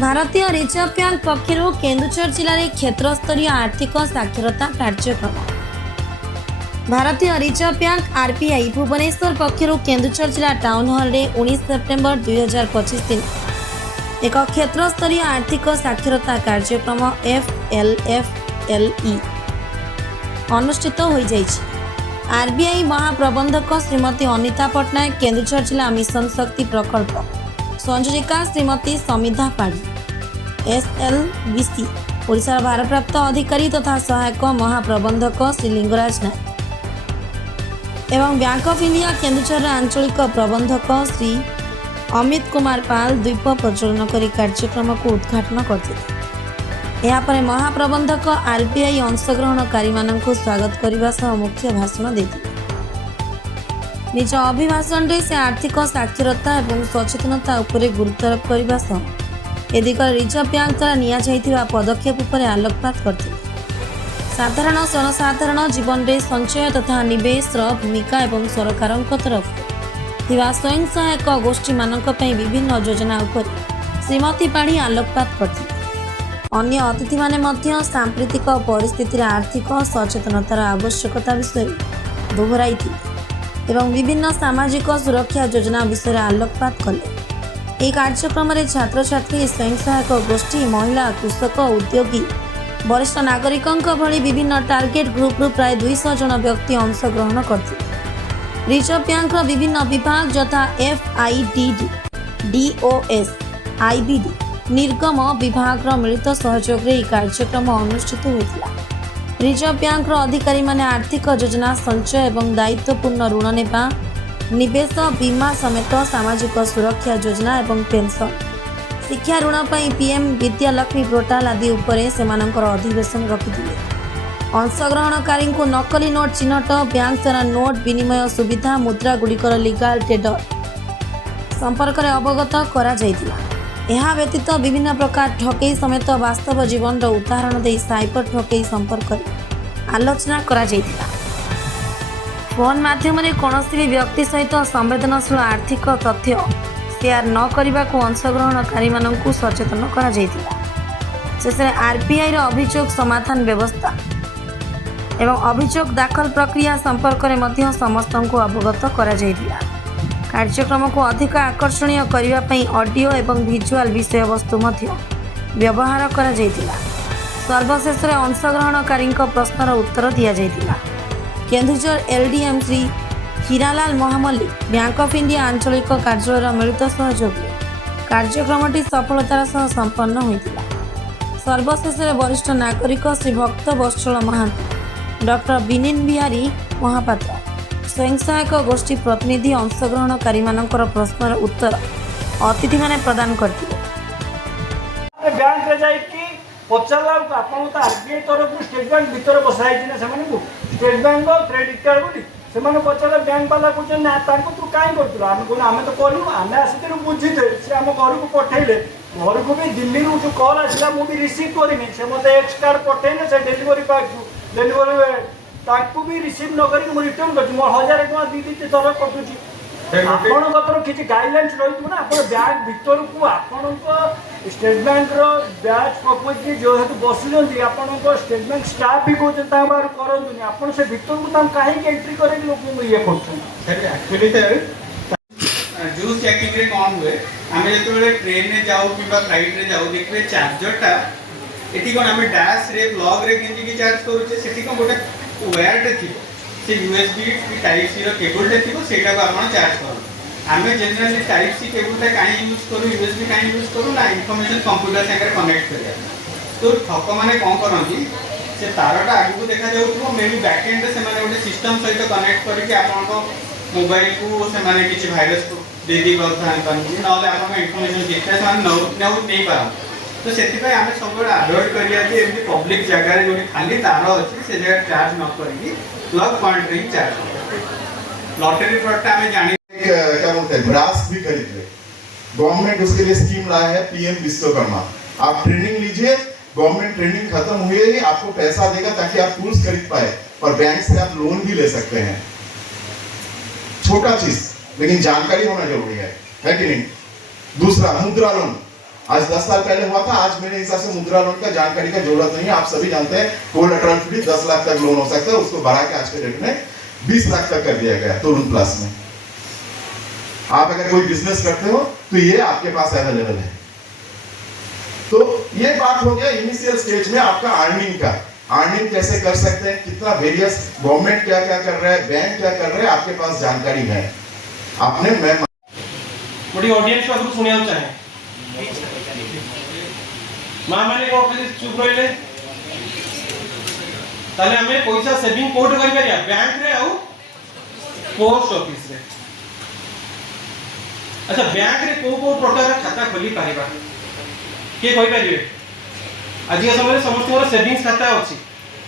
भारतीय reserve bank पक्षर Keonjhar जिले में क्षेत्र स्तरीय आर्थिक साक्षरता कार्यक्रम। भारतीय रिजर्व बैंक आरबीआई भुवनेश्वर पक्षर केन्दुझर जिला टाउन हॉल में 19 सेप्टेम्बर 2025 दिन एक क्षेत्र स्तरीय आर्थिक साक्षरता कार्यक्रम FLFLE अनुष्ठित हो जाइछि। आरबीआई महाप्रबंधक श्रीमती अनिता पट्टनायक, केन्दुझर जिला मिशन शक्ति प्रकल्प संयोजिका श्रीमती समिधा पाढ़ी, SLBC ओडिशा भारप्राप्त अधिकारी तथा सहायक महाप्रबंधक श्री लिंगराज नायक एवं बैंक ऑफ इंडिया केन्दुझर आंचलिक प्रबंधक श्री अमित कुमार पाल द्वीप प्रज्वलन कर कार्यक्रम को उद्घाटन करते। यापर महाप्रबंधक आरबीआई अंशग्रहणकारी मानक स्वागत करने सह मुख्य भाषण देते। निज अभिभाषण में से आर्थिक साक्षरता और सचेतनता उपरे गुरुत्वारोप करने सह ए दिगरे रिजर्व बैंक द्वारा निया पदक्षेप पर आलोकपात करते। साधारण जनसाधारण जीवन में संचय तथा निवेश भूमिका और सरकार तरफ स्वयं सहायक गोष्ठी मानक विभिन्न योजना उपर श्रीमती पाढ़ी आलोकपात करते। अन्य अतिथि माने मध्य सांप्रतिक परिस्थिति आर्थिक सचेतनतार आवश्यकता विषय दोहराई एवं विभिन्न सामाजिक सुरक्षा योजना विषय आलोकपात कले। यह कार्यक्रम में छात्र छात्री, स्वयं सहायक गोष्ठी, महिला, कृषक, उद्योगी, वरिष्ठ नागरिकों भली विभिन्न टार्गेट ग्रुप प्राय 200 जन व्यक्ति अंशग्रहण करते। रिजर्व बैंक विभिन्न विभाग यथा FIDD, DOS, IBD, निर्गम विभाग मिलित सहयोग में कार्यक्रम अनुष्ठित होता। रिजर्व बैंक अधिकारी माने आर्थिक योजना, संचय एवं दायित्वपूर्ण ऋण नेबा, निवेश, बीमा समेत सामाजिक सुरक्षा योजना एवं पेंशन, शिक्षा ऋण पर PM विद्यालक्ष्मी पोर्टाल आदि उपरे सेमानकर अधिवेशन रखिथिले। अंशग्रहणकारी को नकली नोट चिन्हट, बैंक द्वारा नोट विनिमय सुविधा, मुद्रा गुड़िकर लीगल टेंडर संपर्क में अवगत करा जायतिला। यह व्यतीत विभिन्न प्रकार ठकई समेत वास्तव जीवन उदाहरण दे साइबर ठकई संपर्क आलोचना करा जायतिला। फोन माध्यम कौन भी व्यक्ति सहित संवेदनशील आर्थिक तथ्य शेयर न करने को अंशग्रहणकारी मानू सचेतन करा जायतिला। शेष आरबीआई अभियोग समाधान व्यवस्था एवं अभियोग दाखल प्रक्रिया संपर्क में समस्त को अवगत करा जायतिला। कार्यक्रम को अधिक आकर्षणीय करने ऑडियो एवं विजुअल विषय वस्तु व्यवहार करा जायतिला। सर्वशेष अंशग्रहणकारी प्रश्नर उत्तर दि जायतिला। Keonjhar LDM Shri Hiralal Mahamallik, bank of India आंचलिक कार्यालय मिलित सहयोग कार्यक्रम सफलतार सह संपन्न होता। सर्वशेष वरिष्ठ नागरिक श्री भक्त वत्सल महांती, डॉक्टर बिनिन बिहारी महापात्र, स्वयं सहायक गोष्ठी प्रतिनिधि अंशग्रहणकारी मानकर प्रश्नर उत्तर अतिथि माने प्रदान करथिले। बैंक रे जाई कि पचारला आपन तो आरबीआई तरफ स्टेट बैंक भीतर बसाई ना स्टेट बैंक क्रेडिट कार्ड बोली से पचारे बैंक वाला कहते ना तू कहीं करथिल आम कहूँ आम तो करूँ आम आसिक बुझीते से आम घर को पठेले घर को भी दिल्ली जो कल आसला मुझे रिसीव करनी से मत एक्स कार्ड पठेले से डेलीवरी डेलीवरी ताकू भी रिसीव न करी मुझे रिटर्न कर 1000 टका दी थर कटुची आपणकर किसी गाइडलाइंस रही ना आप बैंक भीतर को आपण स्टेट बैंक ब्याज प्रपोज जो बसुँच आप स्टेट बैंक स्टाफ भी कहते बाहर करनी आप से भीतर को कहीं एंट्री कर लोग ये कर जो चेकिंग रे कौन हुए आम जो ट्रेन में जाऊ कि फ्लाइट रे जाऊ देखिए चार्जरटा ये कौन आम डैश रे प्लग रे कि चार्ज करुचे से गोटे वायरटे थी से USB टाइप सी केबलटे थी से चार्ज करूँ आम जेनराली टाइप सी केबलटा कहीं यूज करूँ USB कहीं यूज करूँ ना इनफर्मेशन कंप्यूटर सागर कनेक्ट कर तो ठक मैंने कौन करती से तारटा आगू देखा जाऊ मे बी बैकएंड से गोटे सिस्टम सहित कनेक्ट करके आप मोबाइल को से किसी भाइरस दे दी पारे ना इनफर्मेशन ठीक ठाक नहीं पार तो से आम सब अवॉइड करिए पब्लिक जगह जो खाली तार अच्छी से जगह चार्ज न करी प्लग पॉइंट रे चार्ज लॉटरी प्रोडक्ट आम जानी क्या बोलते हैं ब्रास भी खरीद ले। गवर्नमेंट उसके लिए स्कीम लाया है PM विश्वकर्मा। आप ट्रेनिंग लीजिए, गवर्नमेंट ट्रेनिंग खत्म हुए ही आपको पैसा देगा ताकि आप टूल्स खरीद पाए और बैंक से आप लोन भी ले सकते हैं। छोटा चीज लेकिन जानकारी होना जरूरी है कि नहीं। दूसरा मुद्रा लोन, आज 10 साल पहले हुआ था, आज मेरे हिसाब से मुद्रा लोन का जानकारी का जरूरत नहीं है। आप सभी जानते हैं कोलेटरल फ्री 10 लाख तक लोन हो सकता है, उसको बढ़ा के आज के डेट में 20 लाख तक कर दिया गया तरुण प्लस में। आप अगर कोई बिजनेस करते हो तो ये आपके पास अवेलेबल है। तो ये बात हो गया इनिशियल स्टेज में आपका अर्निंग का। अर्निंग कैसे कर सकते हैं, कितना वेरियस गवर्नमेंट क्या क्या कर रहा है, बैंक क्या कर रहा है, आपके पास जानकारी है। आपने मैं बड़ी ऑडियंस को सुनिया चाहे मां माने को खाली चुप रहिले ताले हमें पैसा सेविंग कोड करि परिया बैंक रे आउ पोस्ट ऑफिस रे। अच्छा बैंक रे को प्रकार खाता खोली पारिबा के कोइ परिबे? आज के समय समस्त सेविंग्स खाता अछि,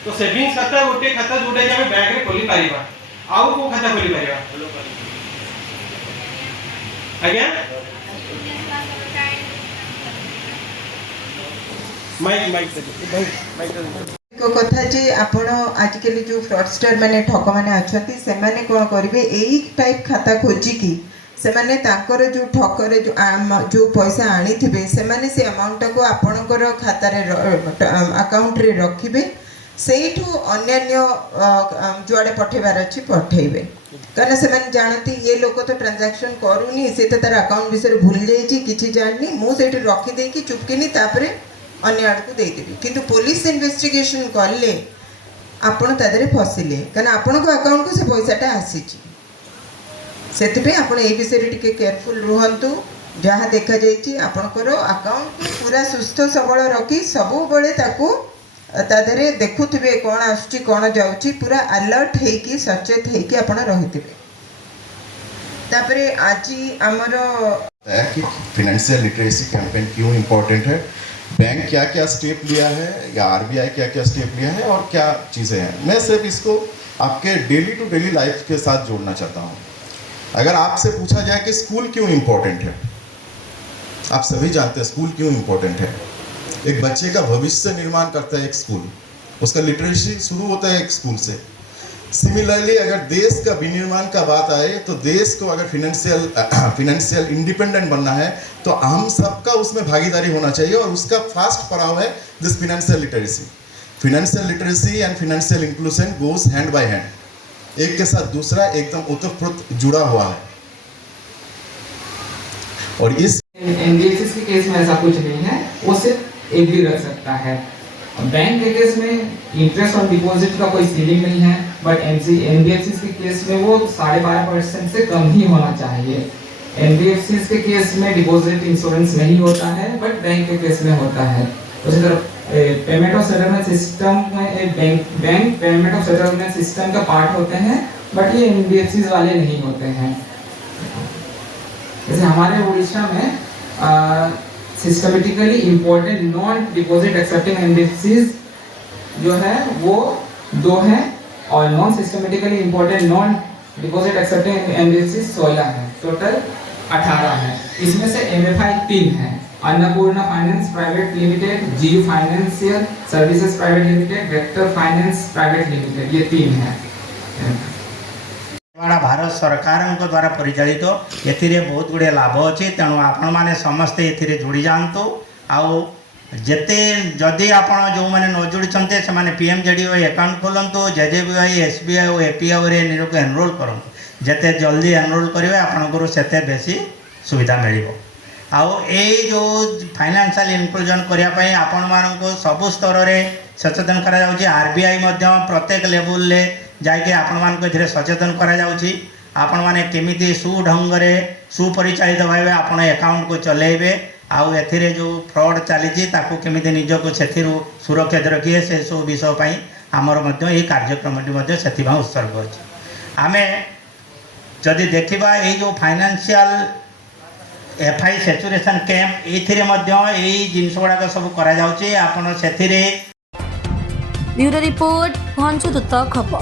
तो सेविंग्स खाता गोटे खाता जोडे जे बैंक रे खोली पारिबा, आउ को खाता खोली पारिबा आज्ञा? को कथा जे आपण आजकल जो फ्रॉडस्टर माने ठक माने अछंती से माने कोन करिवे एई टाइप खाता खोजी की से माने ताकर जो ठकरे जो पैसा आनी थिबे से माने से अमाउंट को आपणकर खाता रे अकाउंट रे रखिबे, सेठू अन्य जुआड़े पठेबार अछि पठेबे। कारण से माने जानती ये लोक तो ट्रांजैक्शन करूनी, से तो तार अकाउंट विषय भूल जाइछि, किछि जाननी, मु सेठी रखि देकी चुपकिनी तापरे अन्य आड़ को देदेवी। किंतु पुलिस इन्वेस्टिगेशन कले आपण तादरे फसिले, कारण आपण को अकाउंट को से पैसाटा आसीछि। सेतिपे आपण ए विषय टिके केयरफुल रुहंतु। जहाँ देखा जाइछि आपणकर अकाउंट को पूरा सुस्थ सबल रखी सबु बळे ताकू तादरे देखुथिबे कोन आसुछि कोन जाउछि, पूरा अलर्ट हेकी सचेत हेकी आपण रहिथिबे। तापरे आजि हमर कि फाइनेंशियल लिटरेसी कैंपेन क्यों इम्पोर्टेंट है, बैंक क्या क्या स्टेप लिया है या आरबीआई क्या क्या स्टेप लिया है और क्या चीज़ें हैं। मैं सिर्फ इसको आपके डेली टू डेली लाइफ के साथ जोड़ना चाहता हूँ। अगर आपसे पूछा जाए कि स्कूल क्यों इम्पोर्टेंट है, आप सभी जानते हैं स्कूल क्यों इम्पोर्टेंट है। एक बच्चे का भविष्य निर्माण करता है एक स्कूल, उसका लिटरेसी शुरू होता है एक स्कूल से। सिमिलरली अगर देश का विनिर्माण का बात आए तो देश को अगर फिनेंशियल इंडिपेंडेंट बनना है तो हम सबका उसमें भागीदारी होना चाहिए, और उसका फास्ट पड़ाव है this financial literacy. Financial literacy and financial inclusion goes hand by hand, एक के साथ दूसरा एकदम ओतप्रोत जुड़ा हुआ है। और इस एनबीएफसी के केस में ऐसा कुछ नहीं है, वो सिर्फ एक भी रख सकता है। बैंक के केस में इंटरेस्ट और डिपॉजिट का कोई सीलिंग नहीं है, बट एनबीएफसी के केस में वो 12.5% से कम ही होना चाहिए। एनबीएफसी के केस में डिपॉजिट इंश्योरेंस नहीं होता है, बट बैंक के केस में होता है। उसी तरह पेमेंट ऑफ सेटलमेंट सिस्टम में bank payment of settlement system का पार्ट होते हैं, बट ये एनबीएफसी वाले नहीं होते हैं। जैसे हमारे उड़ीसा में systematically important non deposit accepting NBFCs जो है वो 2 हैं, और non systematically important non deposit accepting NBFCs 16 है, टोटल 18 है। इसमें से एमएफआई 3 है, अन्नपूर्णा फाइनेंस प्राइवेट लिमिटेड, जीयू financial services private limited, vector finance private limited, ये 3 है। भारत सरकार द्वारा परिचालित एथिरे बहुत गुड़े लाभ अच्छी, तेणु आपण मैंने समस्ते एथिरे जोड़ी जातु। आउ जेते जदि आपण जो मैंने न जोड़ी से पीएमजेडीवाई अकाउंट खोलतु, जेजेबीवाई एसबीआई और एपीआई रे निजक एनरोल करूँ, जिते जल्दी एनरोल करेंगे आपंकर से बेसी सुविधा मिल। आउ ये जो फाइनेंशियल इनक्लूजन करने आपण मानक सबु स्तर में सचेतन करा आरबीआई प्रत्येक लेवल जाके आपण मानक एथिरे सचेतन करा जाउछि। आपण माने केमिति सुढंगरे सुपरिचालित भाव आपण अकाउंट को चलेबे, आउ एथिरे जो फ्रॉड चली ताकू केमिति निजको सेथिरु सुरक्षित रखिए से सब विषय पई हमर मध्य ये कार्यक्रमटी से उत्सर्ग अछि। आमे जदि देखिबा ये जो फाइनेंशियल एफआई सेचुरेशन कैंप एथिरे मध्य एई जिनिस गुड़ाक सब करा जाउछि। आपण सेथिरे ब्यूरो रिपोर्ट भंचुदूत खबर।